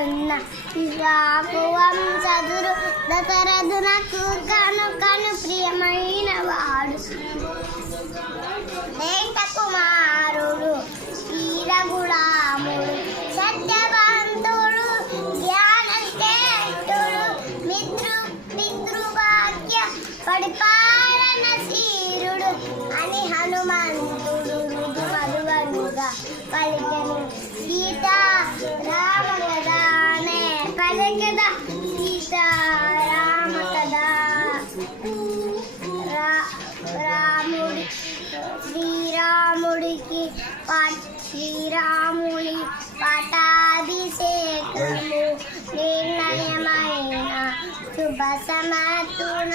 కన్న ఇవాకు వంశధురు దశరథునకు కను కను ప్రియమైన వాడు వెంకకుమారుడు వీరగులాముడు సత్యవంతుడు జ్ఞానశ్రేష్ఠుడు పితృవాక్య పరిపాలన శీరుడు అని హనుమంతుడు మధువనుగా పలికెను. సీత రామ కదానే పలికెద సీత రామ కదా రాముడి శ్రీరాముడి పటాభిషేకము నిర్ణయమైన శుభ సమతున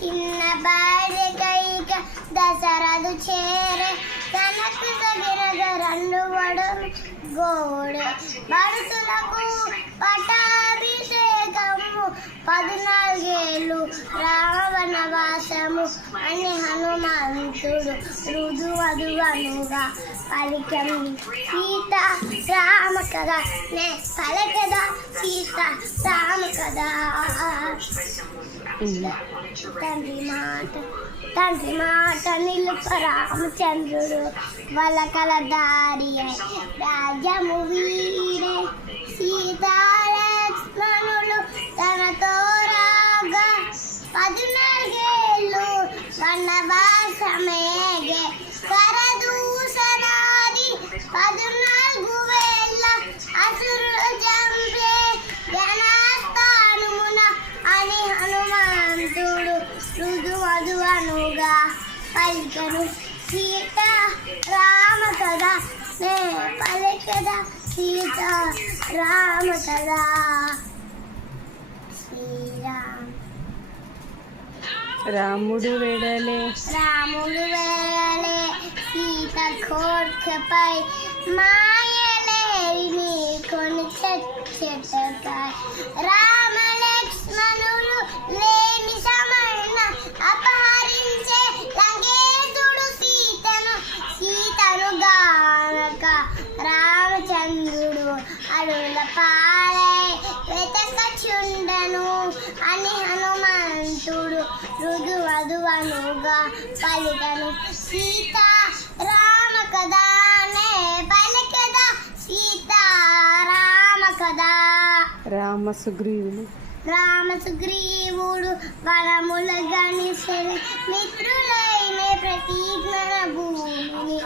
చిన్న బాలికైక దశరథు చేరే తనకు తగిన రెండు వడలు గోడే భరతులకు పటాభిషేకము 14 రావణవాసము అని హనుమంతుడు మృదువధువనుగా పలికెను. సీత రామ కదా నే పలకదా సీత రామ కదా. తండ్రి మాట నిలుప రామచంద్రుడు వలకల దారి రాజ్యము వీరే సీతాలక్ష్మణులు తనతో రాగా 14 వనవాసమేగే కరదూషణాది 14 అసురులు చంపే జనస్థానమున అని హనుమంతుడు మృదువధువనుగా పలికెను. సీత రామ కదా నే పలికెదా సీత రామ కదా. శ్రీరామ్ రాముడు వెడలే సీత కోర్కెపై మాయలేని కొని చెట్టకాయ రామ లక్ష్మణులు లేని సమయన అపహరించే లంకేశుడు సీతను గానక రామచంద్రుడు అడుల పాలై వెతకచుండెను అని హనుమంతుడు మృదువధువనుగా పలికెను. సీత రామ కదా నే పలికెదా సీత రామ కదా. రామసుగ్రీవుడు వనముల గణిసెలి మిత్రులైన ప్రతిజ్ఞ భూమిని